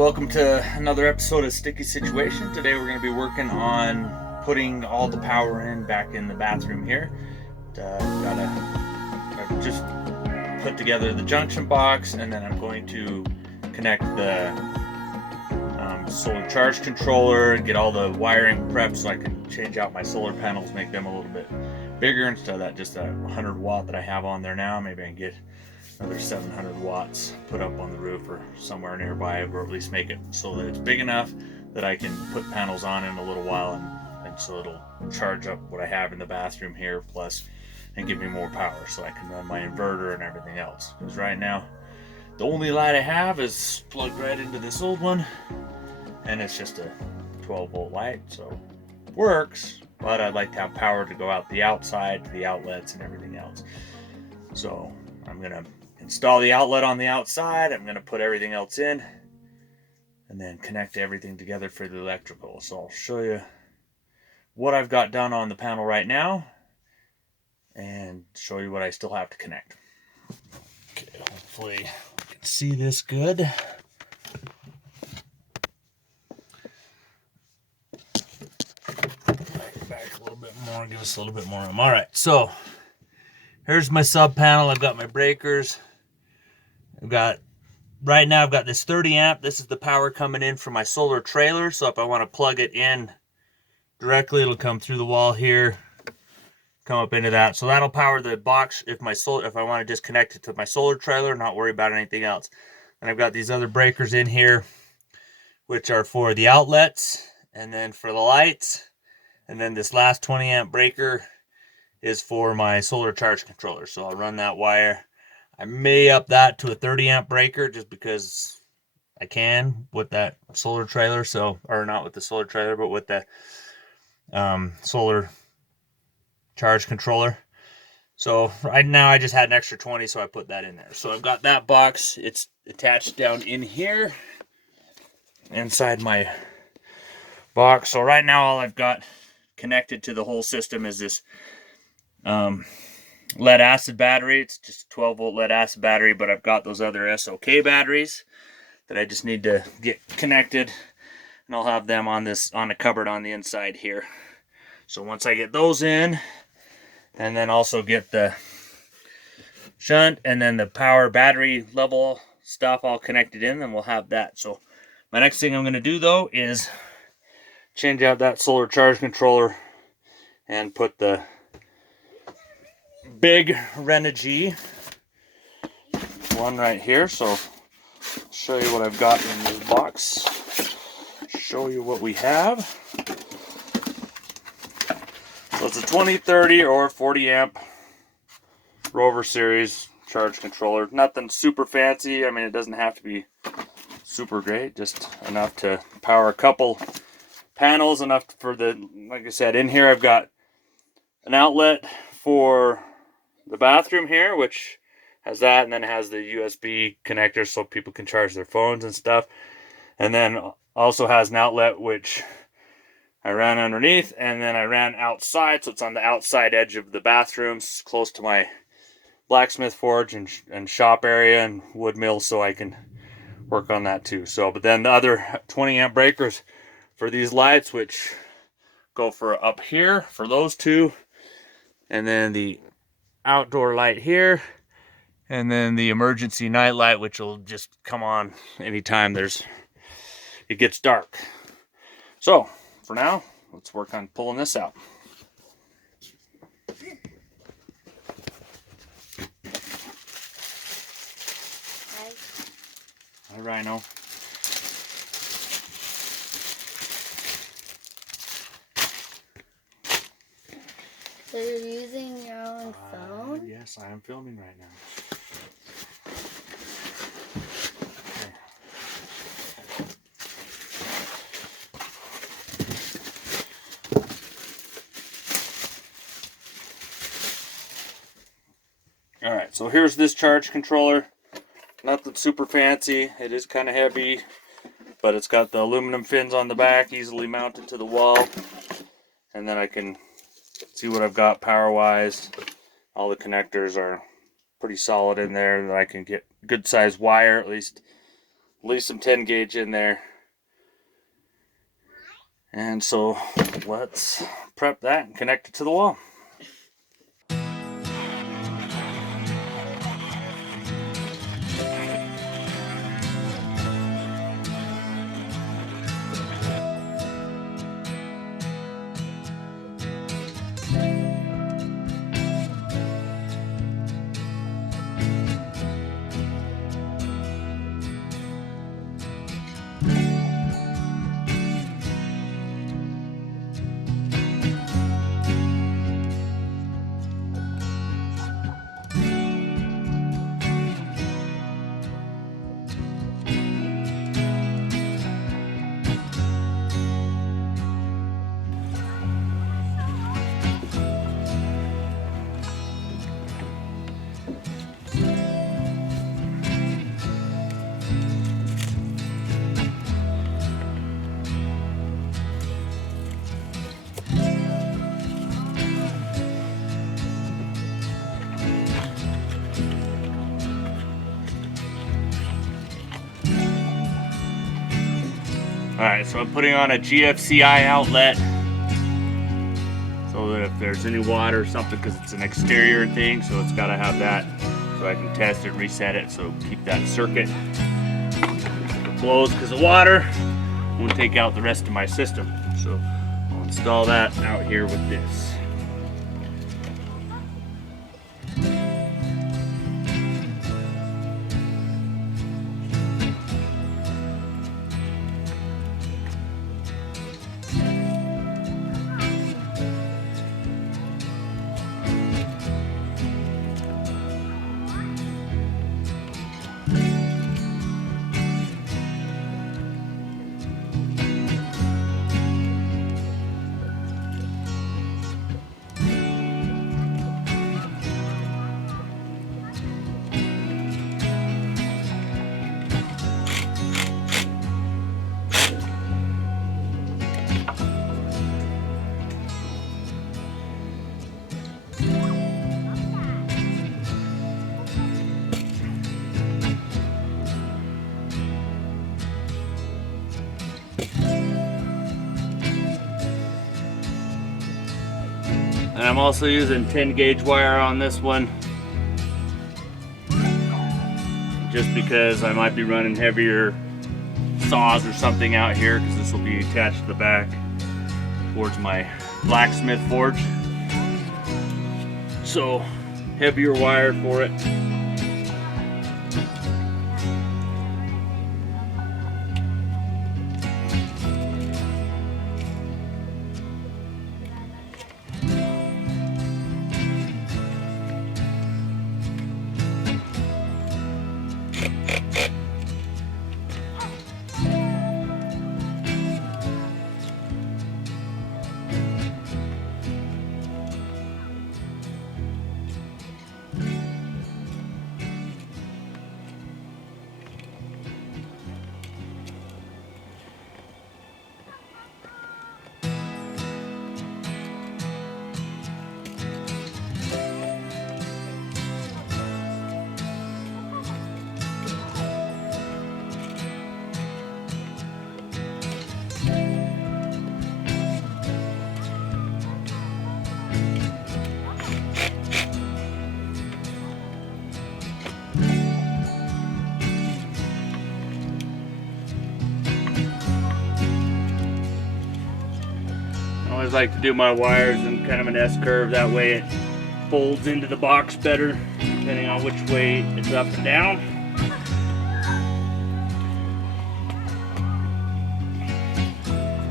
welcome to another episode of Sticky Situation. Today we're going to be working on putting all the power in back in the bathroom here. I've just put together the junction box, and then I'm going to connect the solar charge controller and get all the wiring prepped so I can change out my solar panels, make them a little bit bigger instead of that just a 100 watt that I have on there now. Maybe I can get another 700 watts put up on the roof or somewhere nearby, or at least make it so that it's big enough that I can put panels on in a little while, and so it'll charge up what I have in the bathroom here plus and give me more power so I can run my inverter and everything else. Because right now the only light I have is plugged right into this old one, and it's just a 12 volt light, so it works, but I'd like to have power to go out the outside to the outlets and everything else. So I'm gonna install the outlet on the outside. I'm going to put everything else in and then connect everything together for the electrical. So I'll show you what I've got done on the panel right now and show you what I still have to connect. Okay, hopefully you can see this good. Back a little bit more, give us a little bit more room. All right, so here's my sub panel. I've got my breakers. Right now I've got this 30 amp. This is the power coming in from my solar trailer. So if I want to plug it in directly, it'll come through the wall here, come up into that. So that'll power the box if I want to disconnect it to my solar trailer, not worry about anything else. And I've got these other breakers in here, which are for the outlets and then for the lights. And then this last 20 amp breaker is for my solar charge controller. So I'll run that wire. I may up that to a 30 amp breaker just because I can with that solar trailer. So, or not with the solar trailer, but with the solar charge controller. So right now I just had an extra 20, so I put that in there. So I've got that box. It's attached down in here inside my box. So right now all I've got connected to the whole system is this lead acid battery. It's just a 12 volt lead acid battery, but I've got those other SOK batteries that I just need to get connected, and I'll have them on a cupboard on the inside here. So once I get those in, and then also get the shunt and then the power battery level stuff all connected in, then we'll have that. So my next thing I'm going to do though is change out that solar charge controller and put the big Renogy one right here. So I'll show you what I've got in this box, show you what we have. So it's a 20, 30 or 40 amp Rover series charge controller. Nothing super fancy. I mean, it doesn't have to be super great, just enough to power a couple panels, enough for like I said, in here I've got an outlet for the bathroom here, which has that, and then it has the USB connector so people can charge their phones and stuff. And then also has an outlet which I ran underneath, and then I ran outside, so it's on the outside edge of the bathrooms, close to my blacksmith forge and shop area and wood mill, so I can work on that too. So, but then the other 20 amp breakers for these lights, which go for up here for those two, and then the outdoor light here, and then the emergency night light, which will just come on anytime it gets dark. So for now, let's work on pulling this out. Hi, Rhino. So you're using your own phone? Yes, I am filming right now. Okay. All right, so here's this charge controller. Nothing super fancy. It is kind of heavy, but it's got the aluminum fins on the back, easily mounted to the wall. And then I can see what I've got power wise. All the connectors are pretty solid in there that I can get good sized wire, at least leave some 10 gauge in there. And so let's prep that and connect it to the wall. Alright, so I'm putting on a GFCI outlet so that if there's any water or something, because it's an exterior thing, so it's got to have that so I can test it, reset it, so keep that circuit. If it blows because of water, won't take out the rest of my system. So I'll install that out here with this. And I'm also using 10 gauge wire on this one, just because I might be running heavier saws or something out here, because this will be attached to the back towards my blacksmith forge. So heavier wire for it. I always like to do my wires in kind of an S-curve, that way it folds into the box better, depending on which way it's up and down.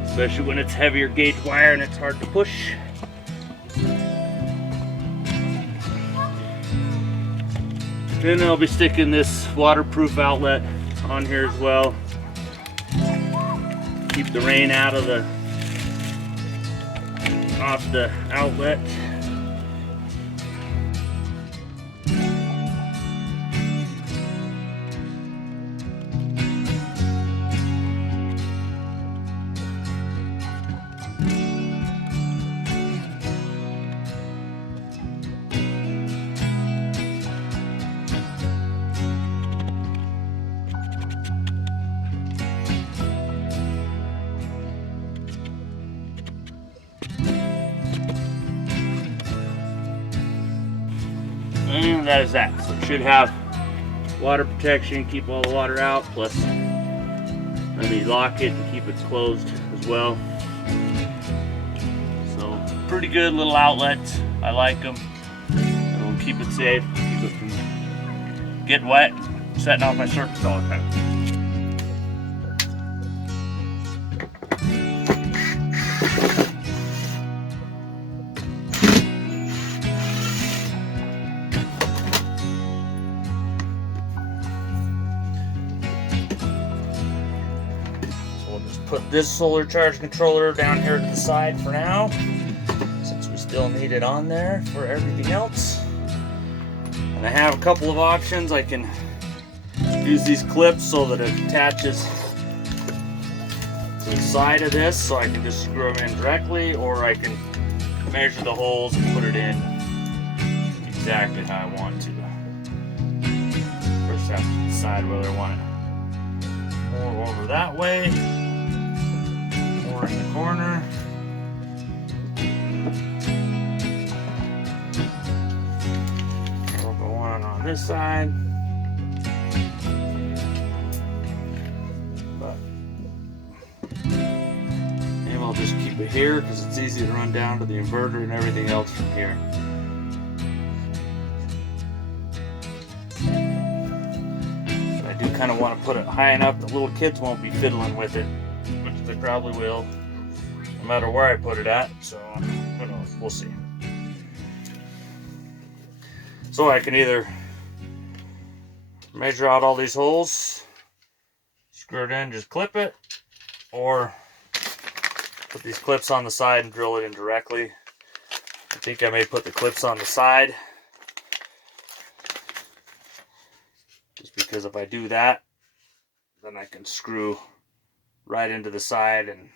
Especially when it's heavier gauge wire and it's hard to push. Then I'll be sticking this waterproof outlet on here as well. Keep the rain out of off the outlet. And that is that. So it should have water protection, keep all the water out, plus let me lock it and keep it closed as well. So pretty good little outlets. I like them. It'll keep it safe, keep it from getting wet, setting off my circuits all the time. Put this solar charge controller down here to the side for now, since we still need it on there for everything else. And I have a couple of options. I can use these clips so that it attaches to the side of this, so I can just screw them in directly, or I can measure the holes and put it in exactly how I want to. First I have to decide whether I want it more over that way, in the corner. We'll go on this side. But maybe I'll just keep it here because it's easy to run down to the inverter and everything else from here. But I do kind of want to put it high enough that little kids won't be fiddling with it. They probably will, no matter where I put it at, so who knows, we'll see. So I can either measure out all these holes, screw it in, just clip it, or put these clips on the side and drill it in directly. I think I may put the clips on the side, just because if I do that, then I can screw right into the side and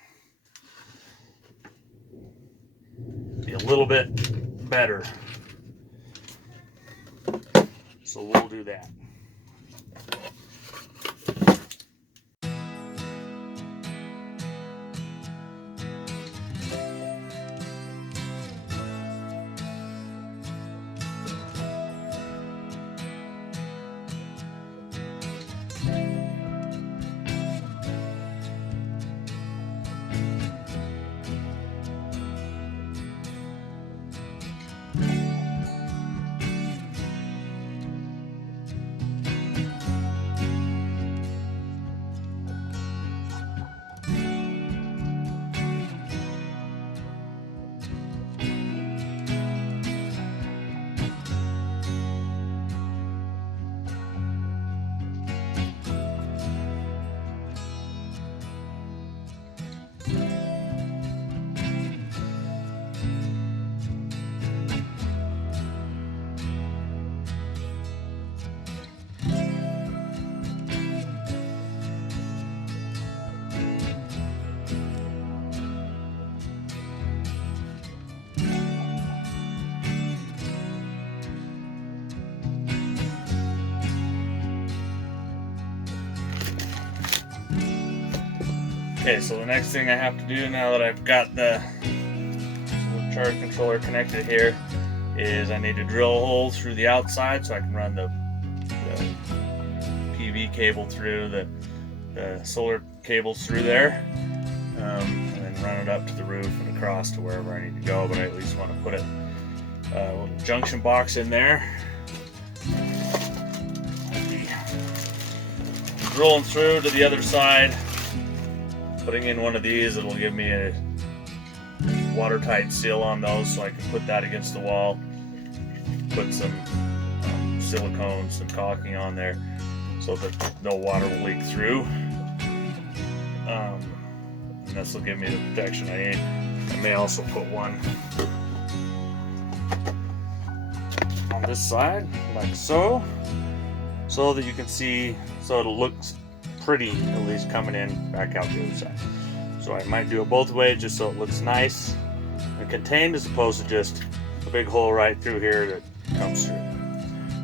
be a little bit better. So we'll do that. Okay, so the next thing I have to do now that I've got the charge controller connected here is I need to drill a hole through the outside so I can run the PV cable through, the solar cables through there, and then run it up to the roof and across to wherever I need to go, but I at least want to put a little junction box in there. I'll be drilling through to the other side. Putting in one of these, it'll give me a watertight seal on those, so I can put that against the wall, put some silicone, some caulking on there so that no water will leak through, and this will give me the protection I need. I may also put one on this side like so that you can see, so it looks pretty, at least coming in back out the other side. So I might do it both ways just so it looks nice and contained, as opposed to just a big hole right through here that comes through.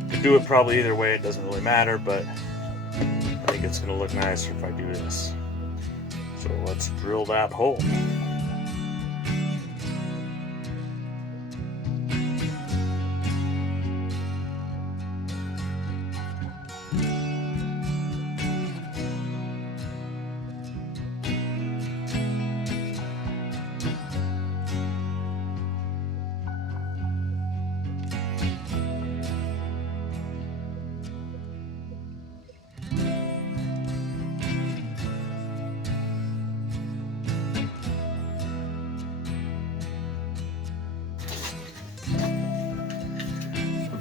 Could do it probably either way, it doesn't really matter, but I think it's going to look nicer if I do this. So let's drill that hole.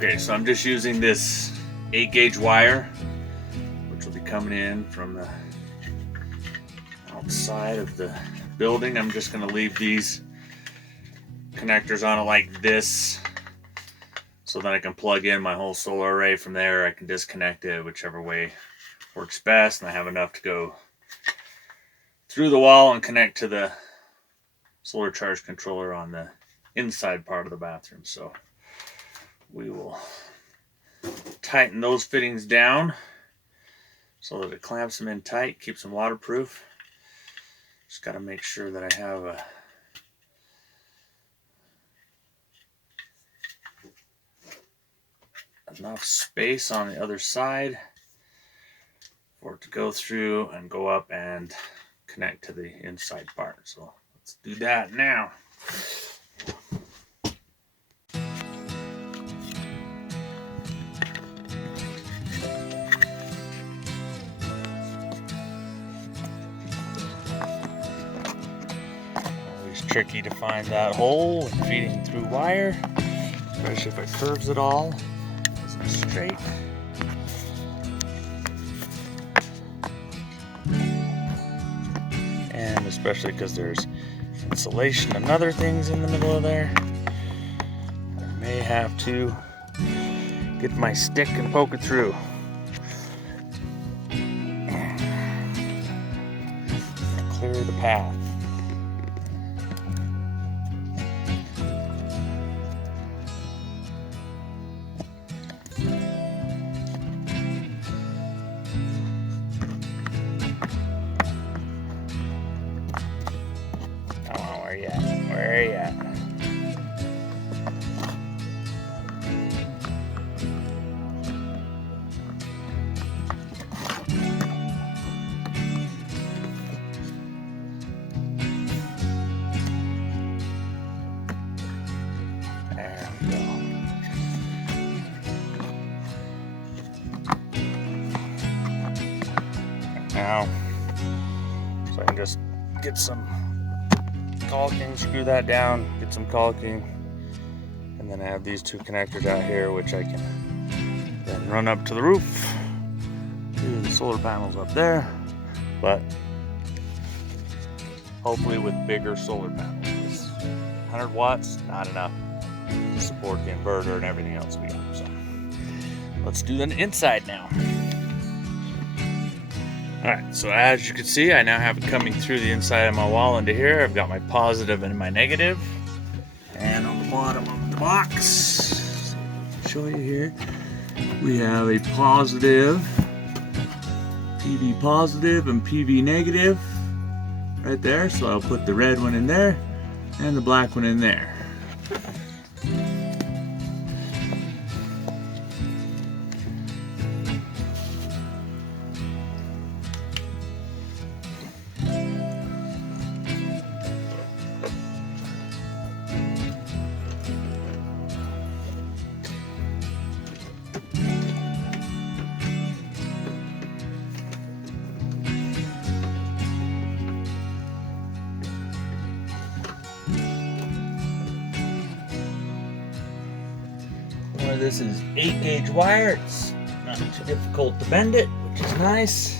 Okay, so I'm just using this 8-gauge wire, which will be coming in from the outside of the building. I'm just going to leave these connectors on it like this, so that I can plug in my whole solar array from there. I can disconnect it whichever way works best, and I have enough to go through the wall and connect to the solar charge controller on the inside part of the bathroom. So we will tighten those fittings down so that it clamps them in tight, keeps them waterproof. Just got to make sure that I have enough space on the other side for it to go through and go up and connect to the inside part. So let's do that now. Always tricky to find that hole when feeding through wire, especially if it curves at all. Isn't straight. And especially because there's insulation and other things in the middle of there, I may have to get my stick and poke it through. Clear the path. Come on, where you at? Where are you at? There we go. Now, so I can just get some caulking, screw that down, get some caulking, and then I have these 2 connectors out here which I can then run up to the roof. The solar panels up there, but hopefully with bigger solar panels. 100 watts, not enough to support the inverter and everything else we got. So let's do the inside now. Alright, so as you can see, I now have it coming through the inside of my wall into here. I've got my positive and my negative. And on the bottom of the box, I'll show you here, we have a positive, PV positive and PV negative right there. So I'll put the red one in there and the black one in there. This is 8-gauge wire. It's not too difficult to bend it, which is nice.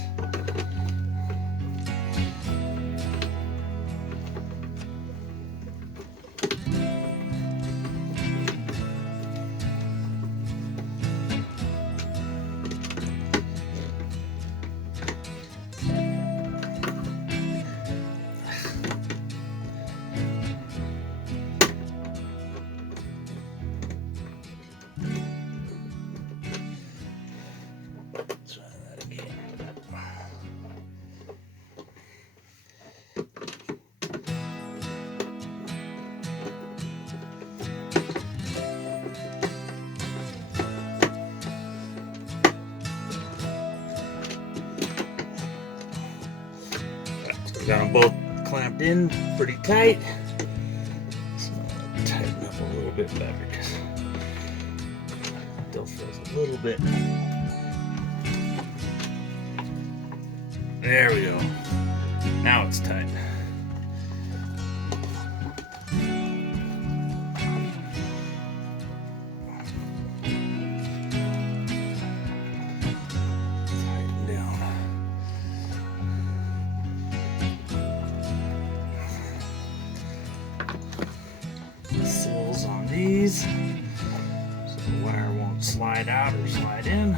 Try that again. So we got them both clamped in pretty tight. So I'll tighten up a little bit better because it still feels a little bit. There we go. Now it's tight. these so the wire won't slide out or slide in.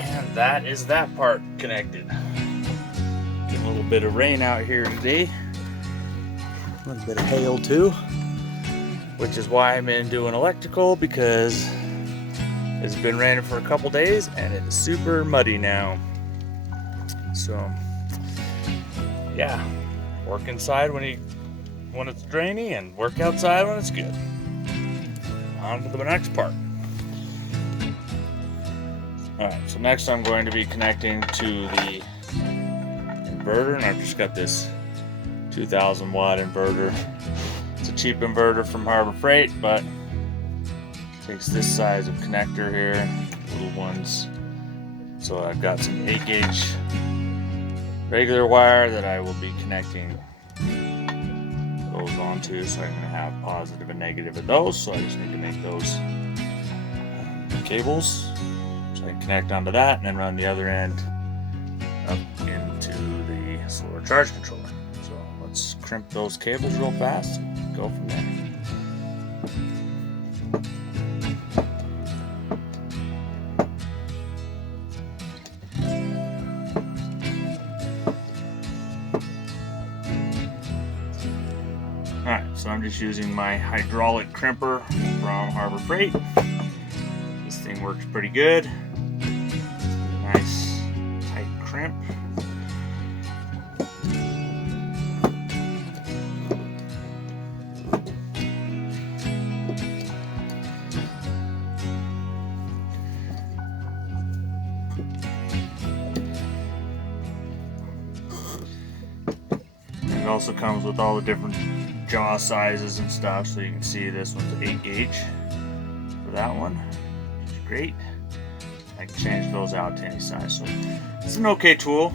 And that is that part connected. Getting a little bit of rain out here today. A little bit of hail too, which is why I'm in doing electrical, because it's been raining for a couple days and it's super muddy now. So yeah, work inside when it's drainy and work outside when it's good. On to the next part. Alright, so next I'm going to be connecting to the inverter, and I've just got this 2000 watt inverter. It's a cheap inverter from Harbor Freight, but takes this size of connector here, little ones. So I've got some 8 gauge regular wire that I will be connecting those onto. So I'm going to have positive and negative of those. So I just need to make those cables. So I can connect onto that and then run the other end up into the solar charge controller. So let's crimp those cables real fast and go from there. Alright, so I'm just using my hydraulic crimper from Harbor Freight. This thing works pretty good. Nice tight crimp. It also comes with all the different jaw sizes and stuff, so you can see this one's 8 gauge for that one. It's great. I can change those out to any size, so it's an okay tool.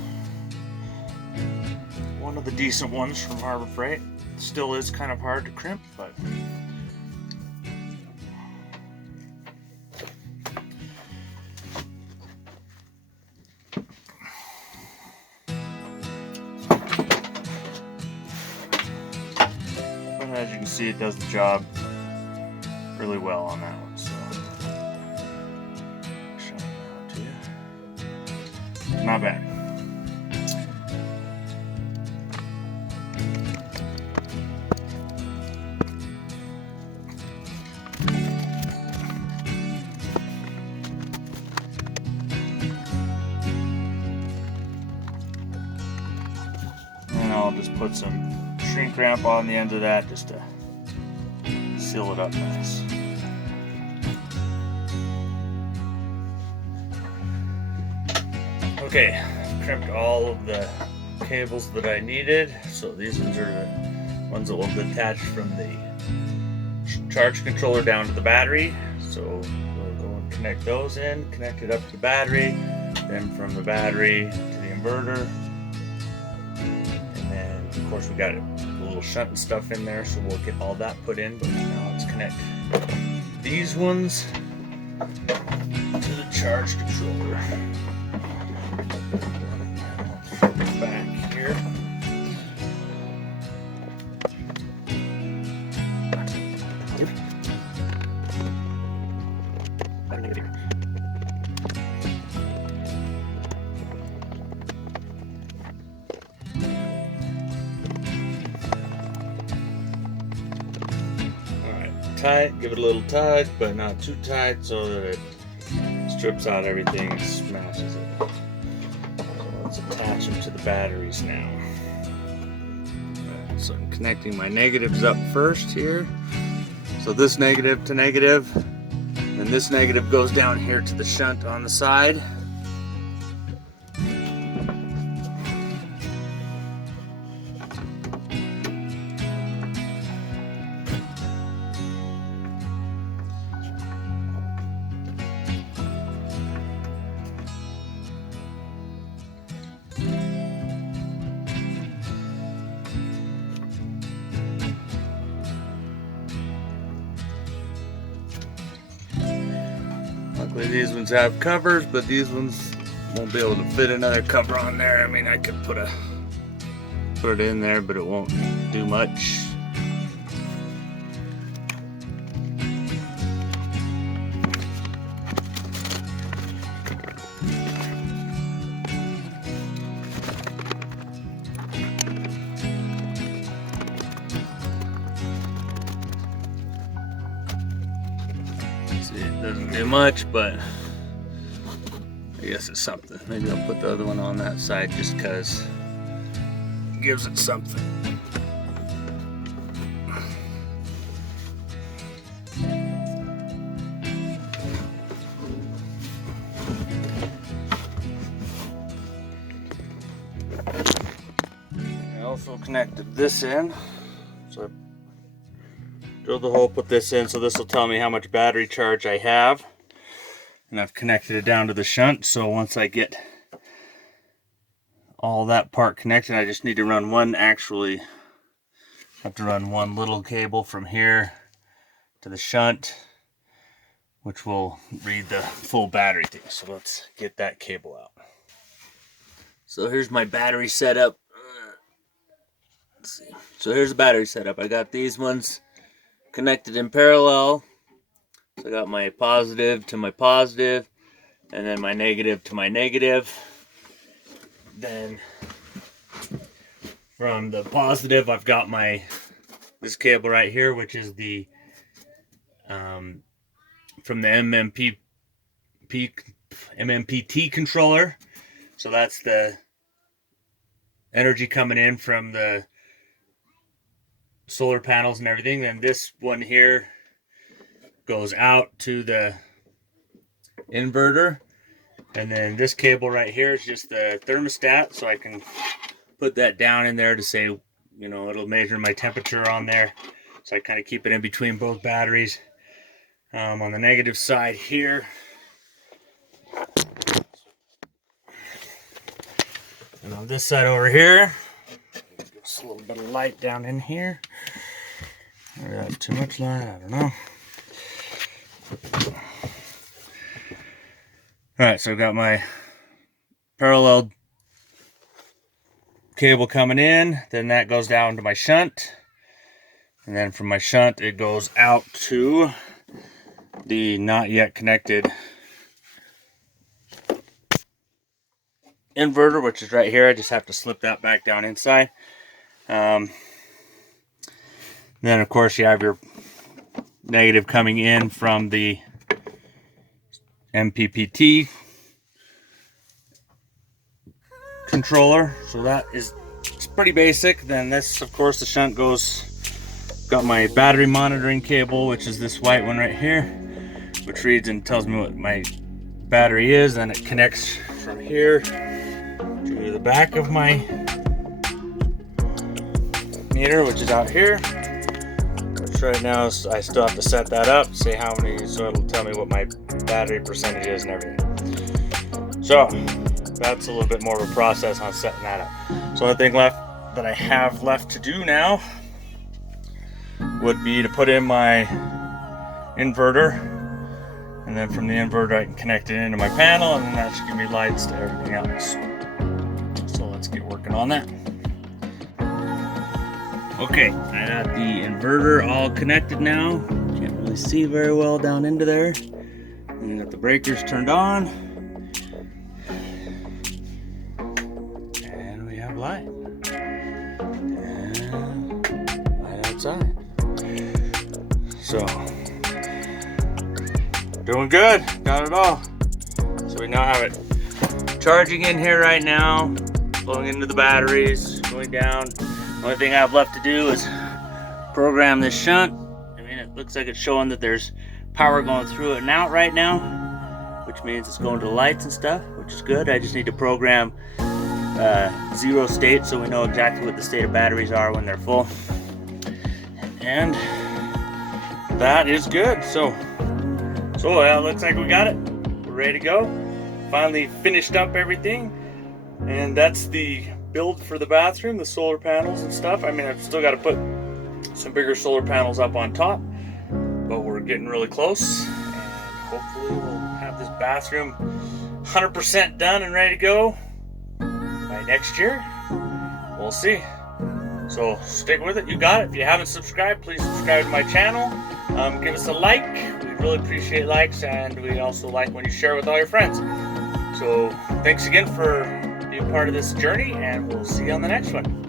One of the decent ones from Harbor Freight. Still is kind of hard to crimp, but as you can see, it does the job really well on that one. So, show it out to you. Not bad. And I'll just put some shrink wrap on the end of that just to seal it up nice. Okay, I've crimped all of the cables that I needed. So these ones are the ones that will attach from the charge controller down to the battery. So we'll go and connect those in, connect it up to the battery, then from the battery to the inverter. Of course, we got a little shunt and stuff in there, so we'll get all that put in. But now let's connect these ones to the charge controller. Back here. Tight, give it a little tug, but not too tight so that it strips out everything and smashes it. So let's attach them to the batteries now. So I'm connecting my negatives up first here. So this negative to negative, and this negative goes down here to the shunt on the side. Luckily these ones have covers, but these ones won't be able to fit another cover on there. I mean, I could put it in there, but it won't do much. See, it doesn't do much, but I guess it's something. Maybe I'll put the other one on that side just because it gives it something. I also connected this in. So I drilled the hole, put this in, so this will tell me how much battery charge I have. And I've connected it down to the shunt, so once I get all that part connected, I just need to run one, actually have to run one little cable from here to the shunt, which will read the full battery thing. So let's get that cable out. So here's my battery setup. Let's see. So here's the battery setup. I got these ones connected in parallel. So I got my positive to my positive, and then my negative to my negative. Then from the positive, I've got this cable right here, which is the from the Mppt controller. So that's the energy coming in from the solar panels and everything. Then this one here goes out to the inverter, and then this cable right here is just the thermostat, so I can put that down in there to say, you know, it'll measure my temperature on there, so I kind of keep it in between both batteries. On the negative side here, and on this side over here, just a little bit of light down in here. Maybe that's too much light, I don't know. Alright, so I've got my parallel cable coming in, then that goes down to my shunt, and then from my shunt it goes out to the not yet connected inverter, which is right here. I just have to slip that back down inside. Then of course you have your negative coming in from the Mppt controller, so that is, it's pretty basic. Then this, of course, the shunt goes, got my battery monitoring cable, which is this white one right here, which reads and tells me what my battery is. Then it connects from here to the back of my meter, which is out here. Which right now I still have to set that up, say how many, so it'll tell me what my battery percentage is and everything. So that's a little bit more of a process on setting that up. So the only thing left that I have left to do now would be to put in my inverter, and then from the inverter I can connect it into my panel, and then that should give me lights to everything else. So let's get working on that. Okay, I got the inverter all connected now. Can't really see very well down into there. And I got the breakers turned on. And we have light. And light outside. So, doing good. Got it all. So we now have it charging in here right now, flowing into the batteries, going down. The only thing I have left to do is program this shunt. I mean, it looks like it's showing that there's power going through it and out right now, which means it's going to the lights and stuff, which is good. I just need to program zero state so we know exactly what the state of batteries are when they're full. And that is good. So it looks like we got it. We're ready to go. Finally finished up everything. And that's the build for the bathroom, the solar panels and stuff. I mean, I've still got to put some bigger solar panels up on top, but we're getting really close, and hopefully we'll have this bathroom 100% done and ready to go by next year. We'll see. So stick with it. You got it. If you haven't subscribed, please subscribe to my channel. Give us a like. We really appreciate likes, and we also like when you share with all your friends. So thanks again for being part of this journey, and we'll see you on the next one.